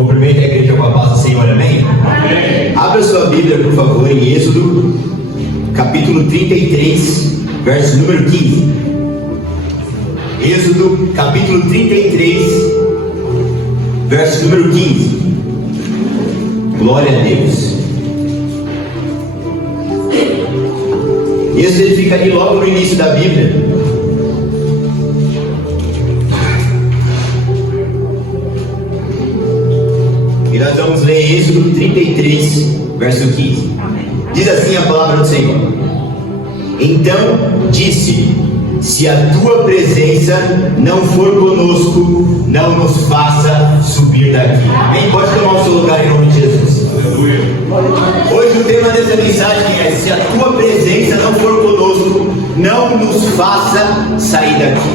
Cumprimente a igreja com a paz do Senhor, amém? Amém. Abra sua Bíblia, por favor, em Êxodo, capítulo 33, verso número 15. Êxodo, capítulo 33, verso número 15. Glória a Deus. Êxodo, ele fica ali logo no início da Bíblia. E nós vamos ler Êxodo 33, verso 15. Diz assim a palavra do Senhor: Então disse: se a tua presença não for conosco, não nos faça subir daqui. Amém? Pode tomar o seu lugar em nome de Jesus. Hoje o tema dessa mensagem é: se a tua presença não for conosco, não nos faça sair daqui.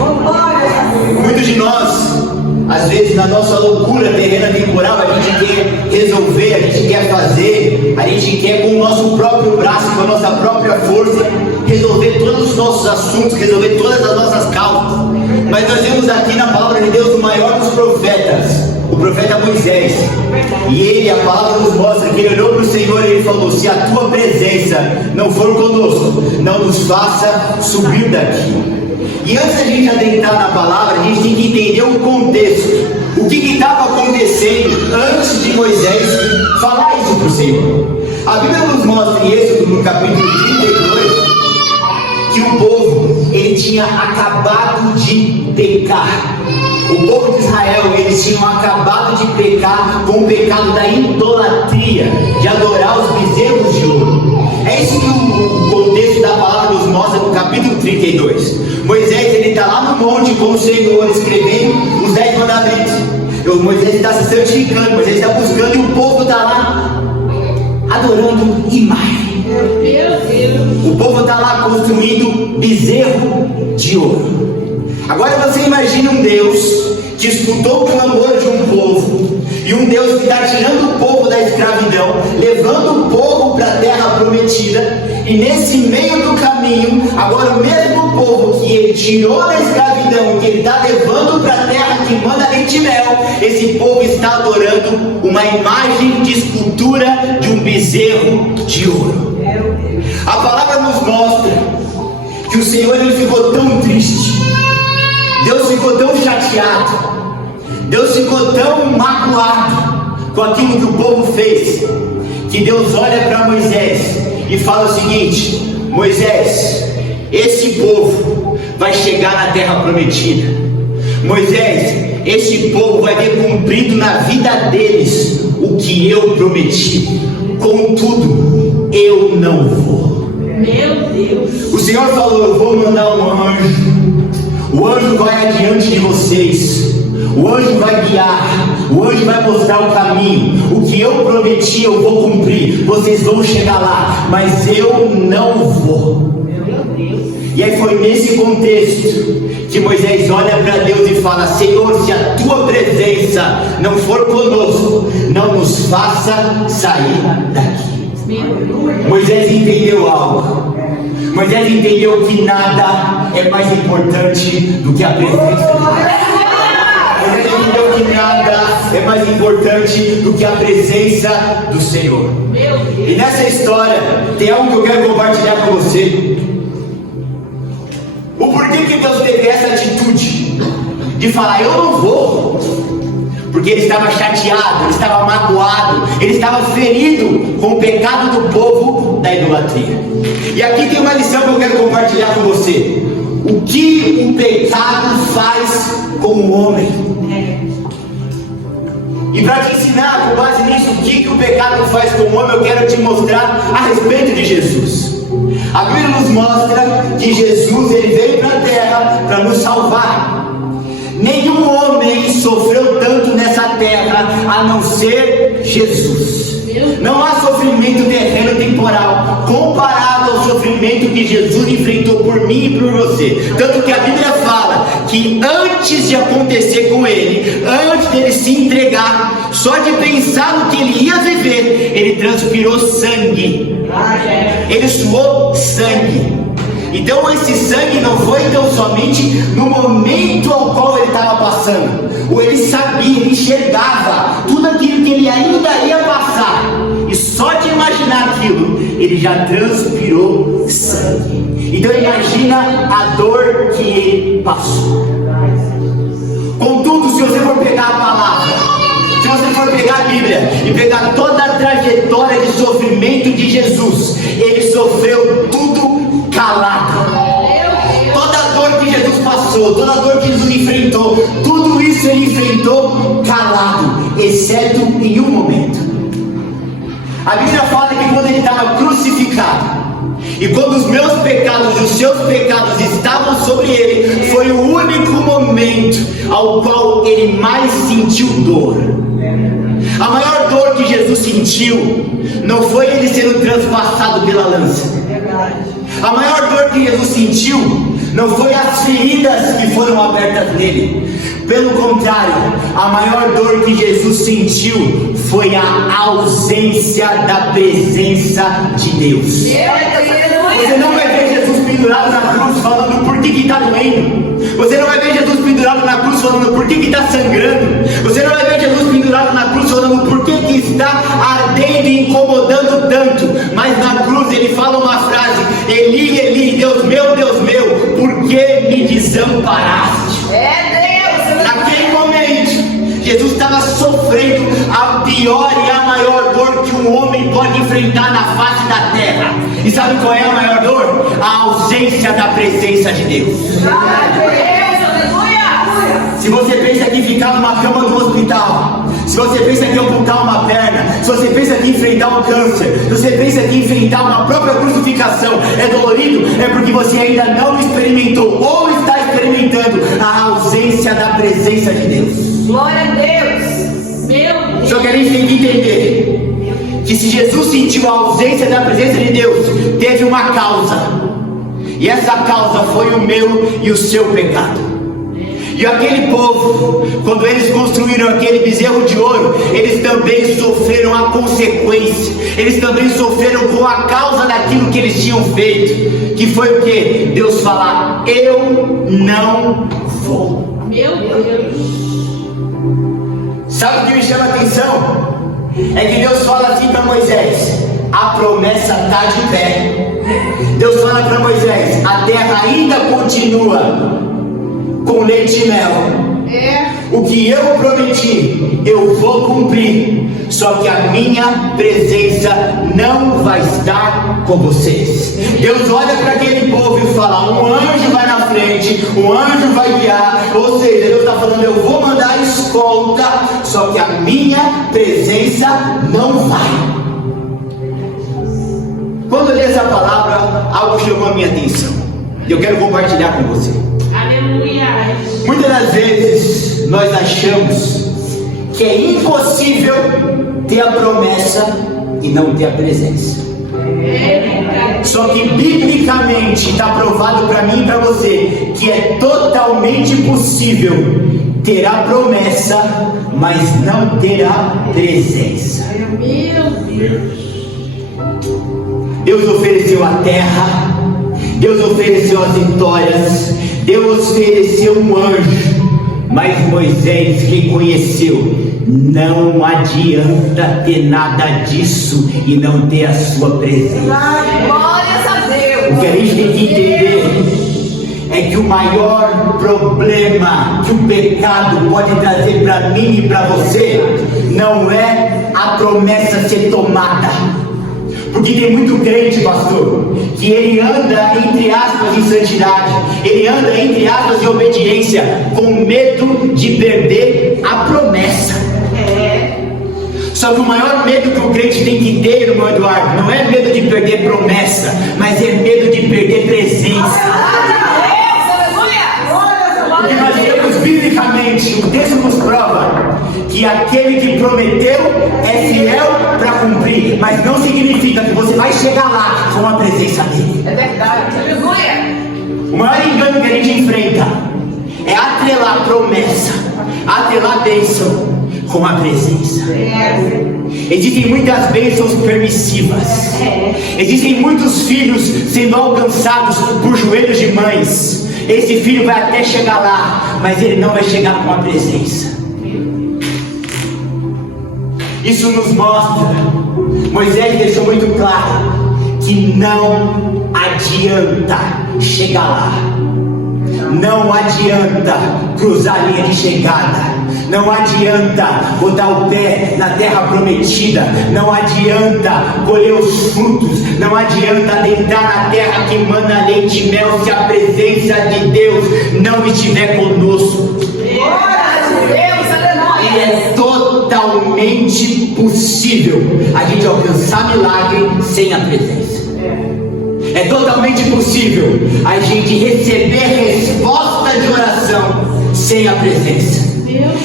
Muitos de nós, às vezes, na nossa loucura terrena temporal, a gente quer resolver, a gente quer fazer, a gente quer com o nosso próprio braço, com a nossa própria força, resolver todos os nossos assuntos, resolver todas as nossas causas. Mas nós vemos aqui na palavra de Deus o maior dos profetas, o profeta Moisés. E ele, a palavra nos mostra que ele olhou para o Senhor e ele falou: se a tua presença não for conosco, não nos faça subir daqui. E antes da gente adentrar na palavra, a gente tem que entender o contexto. O que estava acontecendo antes de Moisés falar isso para o Senhor. A Bíblia nos mostra em Êxodo, no capítulo 32, que o povo, ele tinha acabado de pecar. O povo de Israel, eles tinham acabado de pecar com o pecado da idolatria, de adorar os bezerros de ouro. É isso que o contexto da palavra nos mostra no capítulo 32. Moisés, ele está lá no monte com o Senhor, escrevendo os 10 mandamentos. Moisés está se santificando, Moisés está buscando, e o povo está lá adorando imagem. O povo está lá construindo bezerro de ouro. Agora você imagina um Deus que escutou o clamor de um povo, e um Deus que está tirando o povo da escravidão, levando o povo para a terra prometida, e nesse meio do caminho, agora o mesmo povo que ele tirou da escravidão, que ele está levando para a terra que manda leite e mel, esse povo está adorando uma imagem de escultura de um bezerro de ouro. A palavra nos mostra que o Senhor, ele ficou tão triste, Deus ficou tão chateado, Deus ficou tão magoado com aquilo que o povo fez, que Deus olha para Moisés e fala o seguinte: Moisés, esse povo vai chegar na terra prometida. Moisés, esse povo vai ter cumprido na vida deles o que eu prometi. Contudo, eu não vou. Meu Deus. O Senhor falou: eu vou mandar um anjo. O anjo vai adiante de vocês. O anjo vai guiar, o anjo vai mostrar o caminho. O que eu prometi eu vou cumprir. Vocês vão chegar lá, mas eu não vou. E aí foi nesse contexto que Moisés olha para Deus e fala: Senhor, se a tua presença não for conosco, não nos faça sair daqui. Moisés entendeu algo. Moisés entendeu que nada é mais importante do que a presença de Deus. Moisés entendeu que nada é mais importante do que a presença do Senhor. E nessa história tem algo que eu quero compartilhar com você. O porquê que Deus teve essa atitude de falar: eu não vou. Porque ele estava chateado, ele estava magoado, ele estava ferido com o pecado do povo da idolatria. E aqui tem uma lição que eu quero compartilhar com você. O que o pecado faz com o homem? E para te ensinar, com base nisso, o que o pecado faz com o homem, eu quero te mostrar a respeito de Jesus. A Bíblia nos mostra que Jesus, ele veio para a terra para nos salvar. Nenhum homem sofreu tanto nessa terra a não ser Jesus. Não há sofrimento terreno temporal comparado ao sofrimento que Jesus enfrentou por mim e por você. Tanto que a Bíblia fala que antes de acontecer com ele, antes dele se entregar, só de pensar no que ele ia viver, ele transpirou sangue, ele suou sangue. Então esse sangue não foi tão somente no momento ao qual ele estava passando, ou ele sabia, ele enxergava tudo aquilo ele já transpirou sangue. Então imagina a dor que ele passou. Contudo, se você for pegar a palavra, se você for pegar a Bíblia e pegar toda a trajetória de sofrimento de Jesus, ele sofreu tudo calado. Toda a dor que Jesus passou, toda a dor que Jesus enfrentou, tudo isso ele enfrentou calado, exceto em um momento. A Bíblia fala que quando ele estava crucificado, e quando os meus pecados e os seus pecados estavam sobre ele, foi o único momento ao qual ele mais sentiu dor. A maior dor que Jesus sentiu não foi ele sendo transpassado pela lança. A maior dor que Jesus sentiu não foi as feridas que foram abertas nele. Pelo contrário, a maior dor que Jesus sentiu foi a ausência da presença de Deus. Você não vai ver Jesus pendurado na cruz falando por que está doendo. Você não vai ver Jesus pendurado na cruz falando por que está sangrando. Você não vai ver Jesus pendurado na cruz falando por que está ardendo e incomodando tanto. Mas na cruz ele fala uma frase: Eli, Eli, Deus meu, por que me desamparaste? Naquele momento, Jesus estava sofrendo a pior e a maior dor que um homem pode enfrentar na face da terra. E sabe qual é a maior dor? A ausência da presença de Deus. Se você pensa que ficar numa cama do hospital, se você pensa que amputar uma perna, se você pensa que enfrentar um câncer, se você pensa que enfrentar uma própria crucificação é dolorido, é porque você ainda não experimentou ou está experimentando a ausência da presença de Deus. Glória a Deus. Meu Deus. Só que a gente tem que entender que se Jesus sentiu a ausência da presença de Deus, teve uma causa, e essa causa foi o meu e o seu pecado. E aquele povo, quando eles construíram aquele bezerro de ouro, eles também sofreram a consequência, eles também sofreram com a causa daquilo que eles tinham feito, que foi o que? Deus falar: eu não vou. Meu Deus. Sabe o que me chama a atenção? É que Deus fala assim para Moisés: a promessa está de pé. Deus fala para Moisés: a terra ainda continua com leite e mel. O que eu prometi, eu vou cumprir. Só que a minha presença não vai estar com vocês. Deus olha para aquele povo e fala: um anjo vai na frente, um anjo vai guiar. Ou seja, Deus está falando: eu vou mandar escolta, só que a minha presença não vai. Quando eu li essa palavra, algo chamou a minha atenção, e eu quero compartilhar com você. Muitas das vezes nós achamos que é impossível ter a promessa e não ter a presença. Só que biblicamente está provado para mim e para você que é totalmente possível ter a promessa, mas não ter a presença. Deus ofereceu a terra, Deus ofereceu as vitórias, Deus ofereceu um anjo, mas Moisés reconheceu: não adianta ter nada disso e não ter a sua presença. Glórias a Deus. O que a gente tem que entender é que o maior problema que o pecado pode trazer para mim e para você não é a promessa ser tomada. Porque tem muito crente, pastor, que ele anda, entre aspas, em santidade, ele anda, entre aspas, em obediência, com medo de perder a promessa. Só que o maior medo que o crente tem que ter, irmão Eduardo, não é medo de perder promessa, mas é medo de perder presença. Porque nós temos biblicamente, o texto nos prova que aquele que prometeu é fiel para cumprir, mas não significa que você vai chegar lá com a presença dele. É verdade. Aleluia. O maior engano que a gente enfrenta é atrelar a promessa, atrelar a bênção com a presença. Existem muitas bênçãos permissivas, existem muitos filhos sendo alcançados por joelhos de mães. Esse filho vai até chegar lá, mas ele não vai chegar com a presença. Isso nos mostra, Moisés deixou muito claro que não adianta chegar lá. Não adianta cruzar a linha de chegada. Não adianta botar o pé na terra prometida. Não adianta colher os frutos. Não adianta adentrar na terra que mana leite e mel se a presença de Deus não estiver conosco. E é totalmente possível a gente alcançar milagre sem a presença. É totalmente possível a gente receber resposta de oração sem a presença.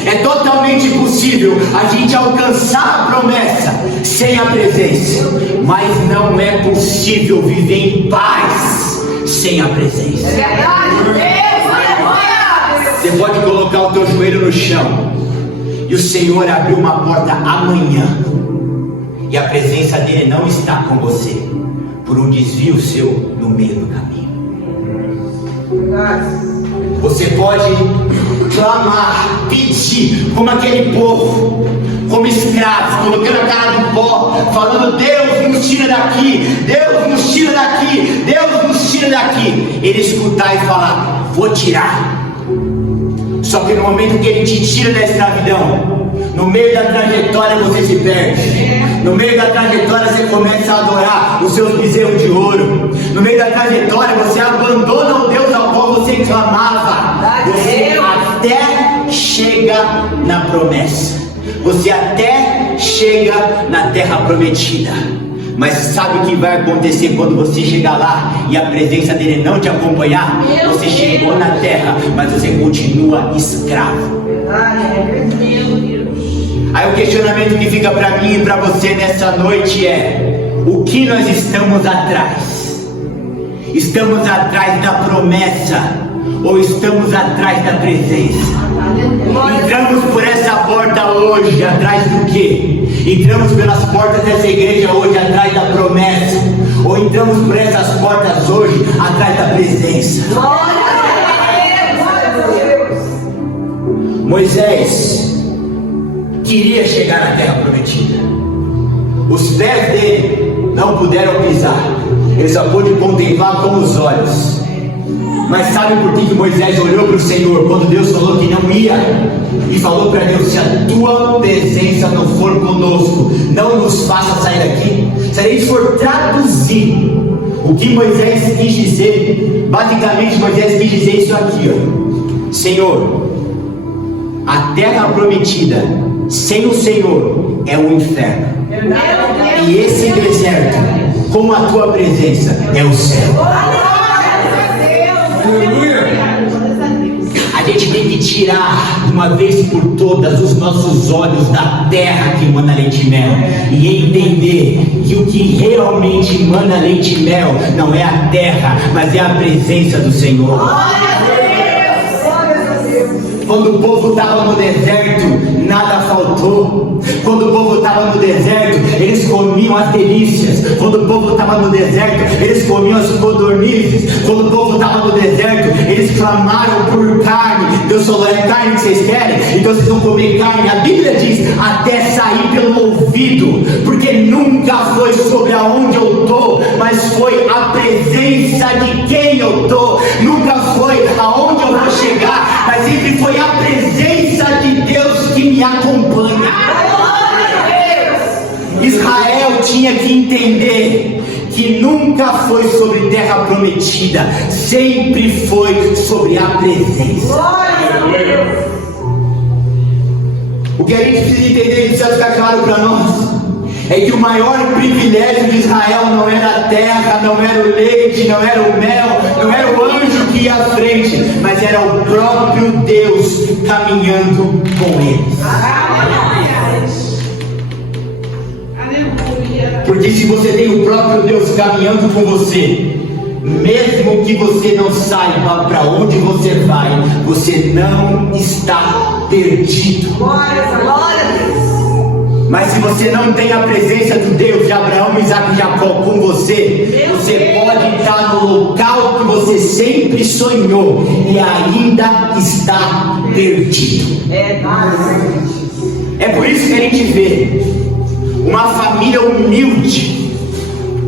É totalmente possível a gente alcançar a promessa sem a presença. Mas não é possível viver em paz sem a presença. É verdade, Deus, aleluia. Você pode colocar o teu joelho no chão e o Senhor abriu uma porta amanhã e a presença dele não está com você por um desvio seu no meio do caminho. Você pode clamar, pedir, como aquele povo, como escravos, colocando a cara no pó, falando: Deus nos tira daqui, Deus nos tira daqui, Deus nos tira daqui. Ele escutar e falar: vou tirar. Só que no momento que ele te tira da escravidão, no meio da trajetória você se perde. No meio da trajetória você começa a adorar os seus bezerros de ouro. No meio da trajetória você abandona o Deus ao qual você clamava. Você até chega na promessa. Você até chega na terra prometida. Mas sabe o que vai acontecer quando você chegar lá e a presença dele não te acompanhar? Você chegou na terra, mas você continua escravo. Aí o questionamento que fica para mim e para você nessa noite é: o que nós estamos atrás? Estamos atrás da promessa ou estamos atrás da presença? Entramos por essa porta hoje atrás do quê? Entramos pelas portas dessa igreja hoje atrás da promessa, ou entramos por essas portas hoje atrás da presença? Moisés queria chegar na terra prometida. Os pés dele não puderam pisar. Ele só pôde contemplar com os olhos. Mas sabe por que Moisés olhou para o Senhor quando Deus falou que não ia? E falou para Deus: se a tua presença não for conosco, não nos faça sair daqui. Se a gente for traduzir o que Moisés quis dizer, basicamente Moisés quis dizer isso aqui, ó: Senhor, a terra prometida sem o Senhor é um inferno. E esse deserto, com a tua presença, é o céu. A gente tem que tirar de uma vez por todas os nossos olhos da terra que mana leite e mel e entender que o que realmente mana leite e mel não é a terra, mas é a presença do Senhor. Quando o povo estava no deserto, nada faltou. Quando o povo estava no deserto, eles comiam as delícias. Quando o povo estava no deserto, eles comiam as codornizes. Quando o povo estava no deserto, eles clamaram por carne. Deus falou: é carne que vocês querem? Então vocês vão comer carne. A Bíblia diz: até sair pelo ouvido. Porque nunca foi sobre aonde eu estou, mas foi a presença de quem eu estou. Nunca foi aonde eu vou chegar, mas sempre foi a presença de Deus que me acompanha. Israel tinha que entender que nunca foi sobre terra prometida, sempre foi sobre a presença. O que a gente precisa entender e precisa ficar claro para nós é que o maior privilégio de Israel não era a terra, não era o leite, não era o mel, não era o anjo que ia à frente, mas era o próprio Deus caminhando com eles. Porque se você tem o próprio Deus caminhando com você, mesmo que você não saiba para onde você vai, você não está perdido. Mas se você não tem a presença do Deus de Abraão, Isaac e Jacó com você, você pode estar no local que você sempre sonhou e ainda está perdido. É por isso que a gente vê uma família humilde,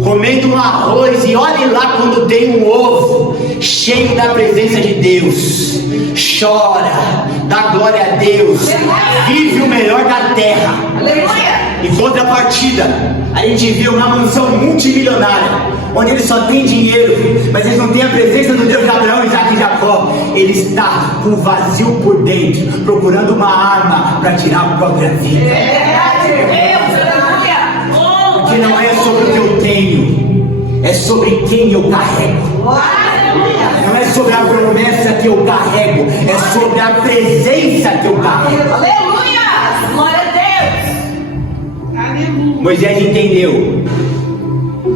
comendo um arroz, e olhe lá quando tem um ovo cheio da presença de Deus, chora, dá glória a Deus, vive o melhor da terra. Em contrapartida, a gente vê uma mansão multimilionária, onde ele só tem dinheiro, mas eles não têm a presença do Deus de Abraão, Isaac e Jacó. Ele está com vazio por dentro, procurando uma arma para tirar a própria vida. Porque não é sobre o que eu tenho, é sobre quem eu carrego. Não é sobre a promessa que eu carrego, é sobre a presença que eu carrego. Aleluia! Glória a Deus! Moisés entendeu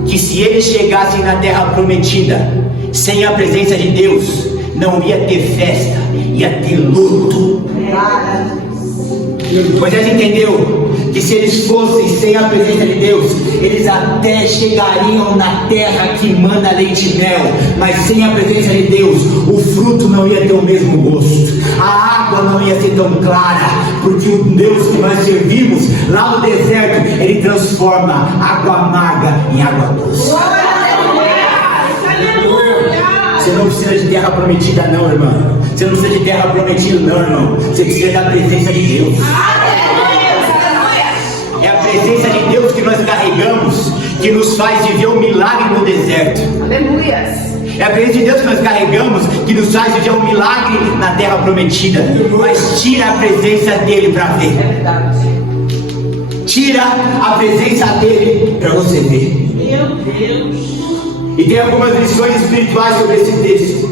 que se eles chegassem na terra prometida sem a presença de Deus, não ia ter festa, ia ter luto. Moisés entendeu que se eles fossem sem a presença de Deus, eles até chegariam na terra que manda leite e mel, mas sem a presença de Deus, o fruto não ia ter o mesmo gosto, a água não ia ser tão clara, porque o Deus que nós servimos lá no deserto, ele transforma água amarga em água doce. Você não precisa de terra prometida não, irmão. Você não precisa de terra prometida não, irmão. Você precisa da presença de Deus. É a presença de Deus que nós carregamos, que nos faz viver um milagre no deserto. Aleluia! É a presença de Deus que nós carregamos, que nos faz viver um milagre na terra prometida. Mas tira a presença dele para ver. É verdade. Tira a presença dele para você ver. Meu Deus! E tem algumas lições espirituais sobre esse texto.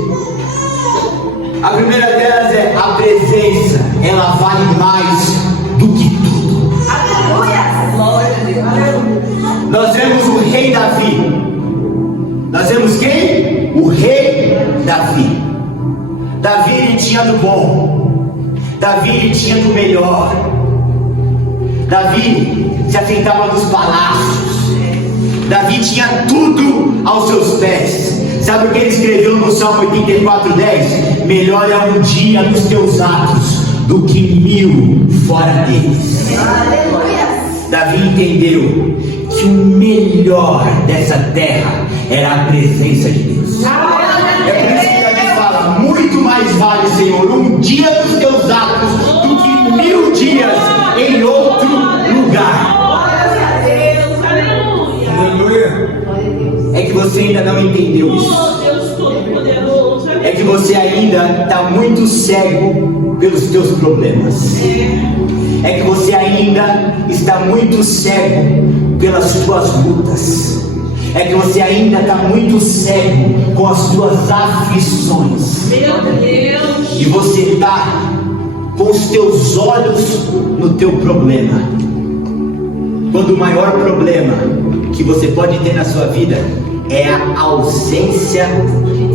A primeira delas é: a presença, ela vale mais do que tudo. Aleluia! Glória a Deus! Nós vemos o rei Davi. Nós vemos quem? O rei Davi. Davi, ele tinha do bom. Davi, ele tinha do melhor. Davi se assentava nos palácios. Davi tinha tudo aos seus pés. Sabe o que ele escreveu no Salmo 84:10? Melhor é um dia nos teus atos do que 1000 fora deles. Aleluia! Davi entendeu que o melhor dessa terra era a presença de Deus. É por isso que Davi fala: muito mais vale, Senhor, um dia nos teus atos do que 1000 dias em outro lugar. É que você ainda não entendeu isso. É que você ainda está muito cego pelos teus problemas. É que você ainda está muito cego pelas suas lutas. É que você ainda está muito cego com as suas aflições. E você está com os teus olhos no teu problema. Quando o maior problema que você pode ter na sua vida é a ausência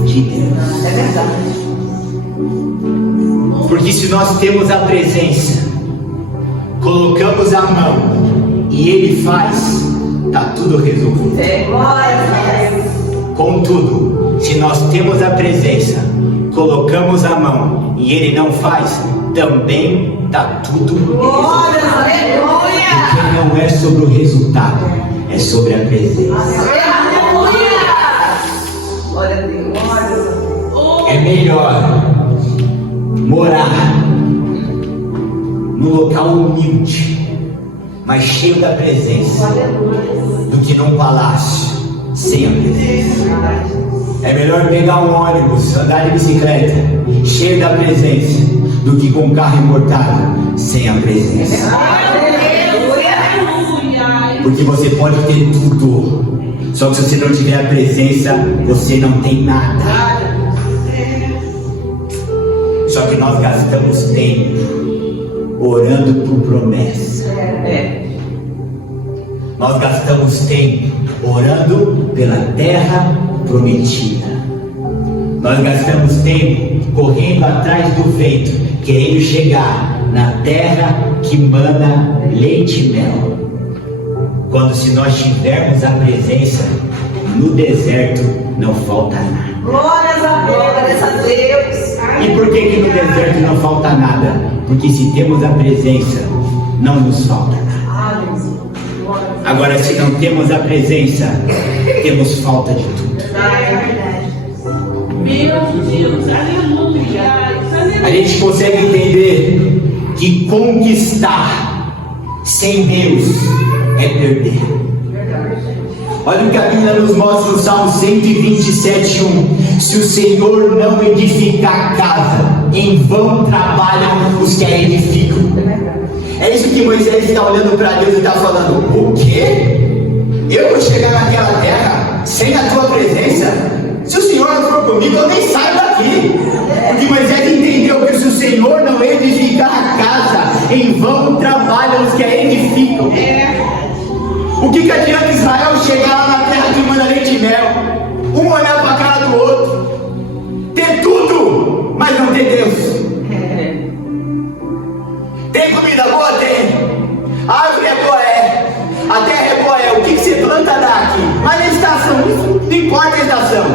de Deus. É verdade. Porque se nós temos a presença, colocamos a mão e Ele faz, está tudo resolvido. É, glória a Deus. Contudo, se nós temos a presença, colocamos a mão e Ele não faz, também está tudo Glória, resolvido. aleluia. Porque não é sobre o resultado, é sobre a presença. Aleluia. Glória a Deus. É melhor morar num local humilde, mas cheio da presença, do que num palácio sem a presença. É melhor pegar um ônibus, andar de bicicleta, cheio da presença, do que com um carro importado sem a presença. Porque você pode ter tudo, só que se você não tiver a presença, você não tem nada. Só que nós gastamos tempo orando por promessa. Nós gastamos tempo orando pela terra prometida. Nós gastamos tempo correndo atrás do vento, querendo chegar na terra que mana leite e mel. Quando se nós tivermos a presença, no deserto não falta nada. Glórias a Deus. E por que no deserto não falta nada? Porque se temos a presença, não nos falta nada. Agora, se não temos a presença, temos falta de tudo. Meu Deus, aleluia. A gente consegue entender que conquistar sem Deus é perder. Olha o que a Bíblia nos mostra no Salmo 127:1. Se o Senhor não edificar a casa, em vão trabalham os que a edificam. É isso que Moisés está olhando para Deus e está falando: o quê? Eu vou chegar naquela terra sem a tua presença? Se o Senhor não for comigo, eu nem saio daqui. Porque Moisés entendeu que se o Senhor não edificar a casa, em vão trabalham os que a edificam. O que adianta Israel chegar lá na terra que manda leite e mel, um olhar para a cara do outro, ter tudo, mas não ter Deus? Tem comida boa? Tem. A árvore é boa? É. A terra é boa? É. O que você planta dá aqui? Mas a estação, não importa a estação.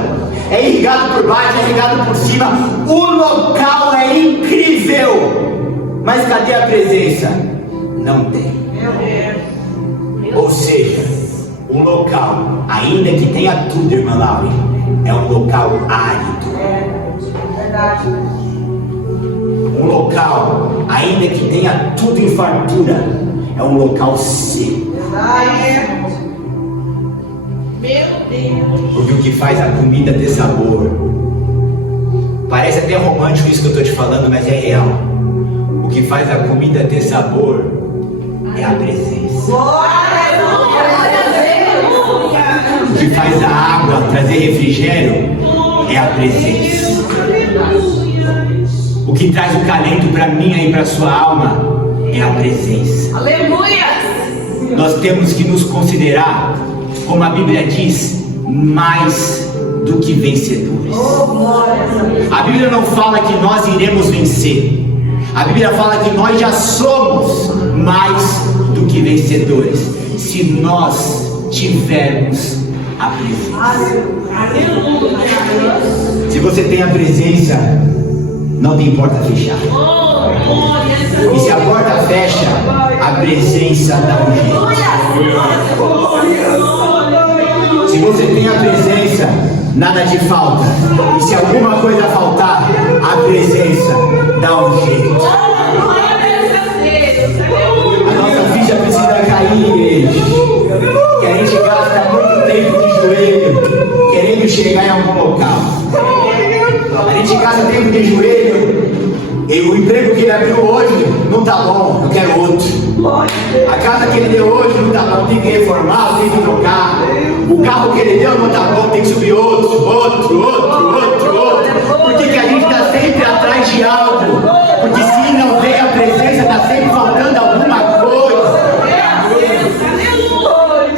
É irrigado por baixo, é irrigado por cima. O local é incrível. Mas cadê a presença? Não tem. Ou seja, um local, ainda que tenha tudo, irmã Laura, é um local árido. Um local, ainda que tenha tudo em fartura, é um local seco. Meu Deus. Porque o que faz a comida ter sabor, parece até romântico isso que eu estou te falando, mas é real. O que faz a comida ter sabor é a presença. O que faz a água trazer refrigério é a presença. O que traz o calento para mim e para sua alma é a presença. Aleluia. Nós temos que nos considerar, como a Bíblia diz, mais do que vencedores. A Bíblia não fala que nós iremos vencer. A Bíblia fala que nós já somos mais do que vencedores, se nós tivermos a presença. Se você tem a presença, não tem porta fechada. E se a porta fecha, a presença dá um jeito. Se você tem a presença, nada te falta. E se alguma coisa faltar, a presença dá um jeito. A nossa ficha precisa cair, igreja. Que a gente gasta muito tempo de joelho querendo chegar em algum local. A gente gasta tempo de joelho e o emprego que ele abriu hoje não tá bom, eu quero outro. A casa que ele deu hoje não tá bom, tem que reformar, tem que trocar. O carro que ele deu não tá bom, tem que subir outro. Por que a gente está sempre atrás de algo? Porque se não tem a presença, está sempre faltando alguma coisa.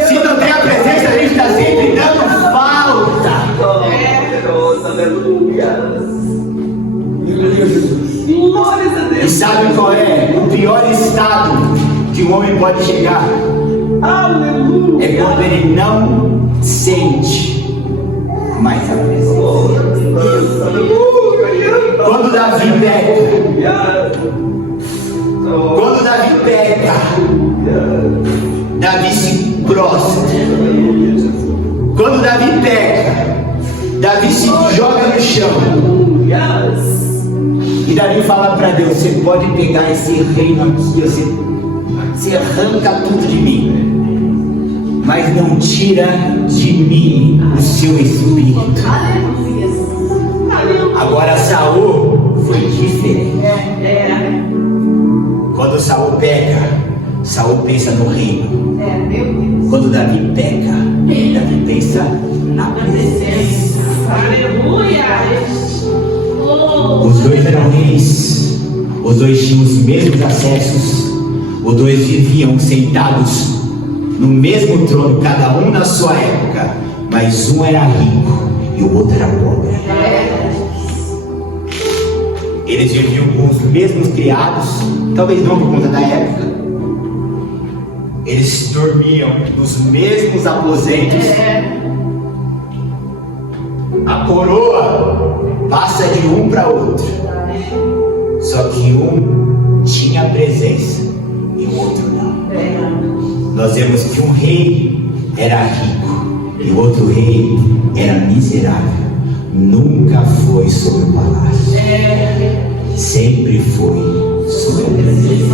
Se não tem a presença, a gente está sempre dando falta. E sabe qual é o pior estado que um homem pode chegar? É quando ele não sente mais a presença. Quando Davi peca, Davi se prostra. Quando Davi peca, Davi se joga no chão. E Davi fala para Deus: você pode pegar esse reino aqui, você arranca tudo de mim, mas não tira de mim o seu espírito. Agora Saul foi diferente. Quando Saul peca, Saul pensa no reino. Quando Davi peca, Davi pensa na presença. Os dois eram reis, os dois tinham os mesmos acessos, os dois viviam sentados no mesmo trono, cada um na sua época, mas um era rico e o outro era pobre. Eles viviam com os mesmos criados, talvez não por conta da época. Eles dormiam nos mesmos aposentos. A coroa passa de um para outro. Só que um tinha presença e o outro não. nós vemos que um rei era rico e o outro rei era miserável. Nunca foi sobre o palácio, sempre foi sobre a presença.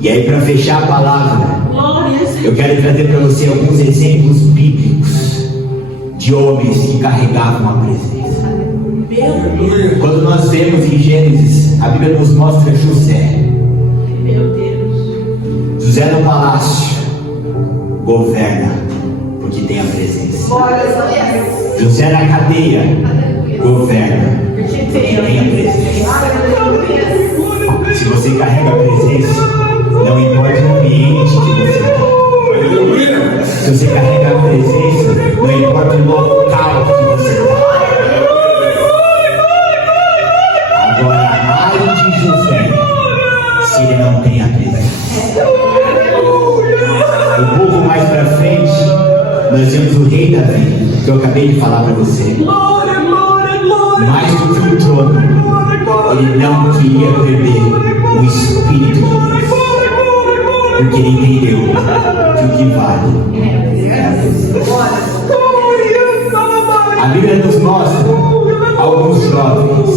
E aí, para fechar a palavra, eu quero trazer para você alguns exemplos bíblicos de homens que carregavam a presença. Quando nós vemos em Gênesis, a Bíblia nos mostra José. José no palácio governa porque tem a presença. José na cadeia governa porque tem a presença. Se você carrega a presença, não importa o ambiente que você está. Se você carrega a presença, não importa o local que você está. Agora, ai de José, se ele não tem a presença. Um pouco mais para frente, nós temos o rei Davi, que eu acabei de falar para você. Mais do que o trono, ele não queria perder o Espírito de Deus, porque ele entendeu que o que vale é a presença. A Bíblia nos mostra alguns jovens.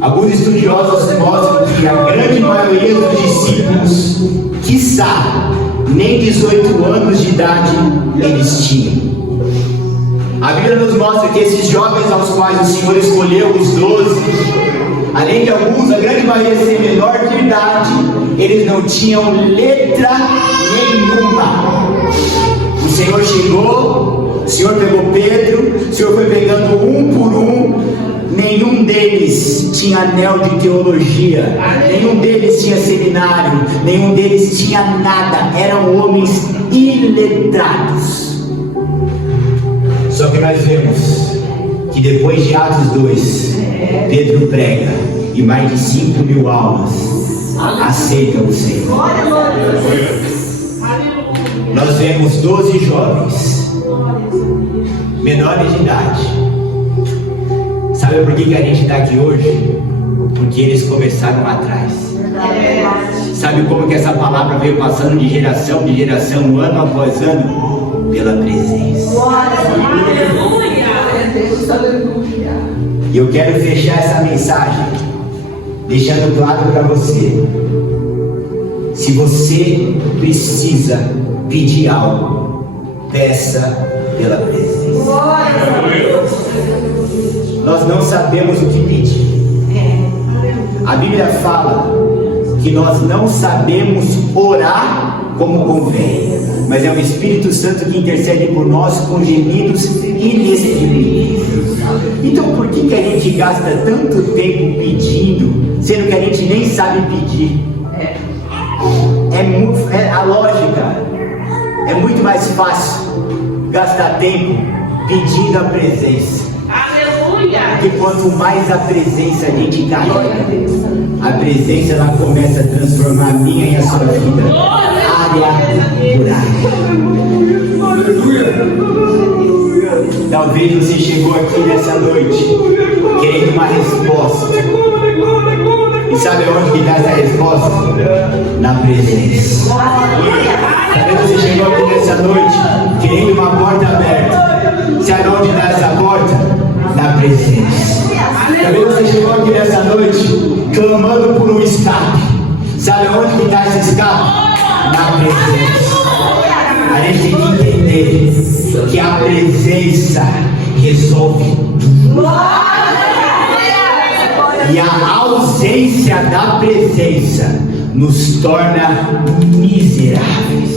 Alguns estudiosos mostram que a grande maioria dos discípulos, quiçá, nem 18 anos de idade eles tinham. A Bíblia nos mostra que esses jovens aos quais o Senhor escolheu, os 12, além de alguns, a grande maioria ser menor de idade, eles não tinham letra nenhuma. O Senhor chegou, o Senhor pegou Pedro, o Senhor foi pegando um por um. Nenhum deles tinha anel de teologia, nenhum deles tinha seminário, nenhum deles tinha nada, eram homens iletrados. Só que nós vemos que depois de Atos 2, Pedro prega e mais de 5.000 almas aceitam o Senhor. Nós vemos 12 jovens, menores de idade. Sabe por que a gente está aqui hoje? Porque eles começaram lá atrás. Sabe como que essa palavra veio passando de geração, ano após ano? Pela presença. E eu quero fechar essa mensagem deixando claro para você: se você precisa pedir algo, peça pela presença. Nós não sabemos o que pedir. A Bíblia fala que nós não sabemos orar como convém, mas é o Espírito Santo que intercede por nós com gemidos inexprimíveis. Então por que a gente gasta tanto tempo pedindo, sendo que a gente nem sabe pedir? A lógica é muito mais fácil gastar tempo pedindo a presença. Porque quanto mais a presença a gente carrega, a presença ela começa a transformar a minha e a sua vida área por área. Talvez você chegou aqui nessa noite querendo uma resposta. E sabe onde que está essa resposta? Na presença. Talvez você chegou aqui nessa noite querendo uma porta aberta. Sabe onde está essa porta? Na presença. Talvez você chegou aqui nessa noite clamando por um escape. Sabe onde que está esse escape? Na presença. A gente tem que entender que a presença resolve tudo. E a ausência da presença nos torna miseráveis.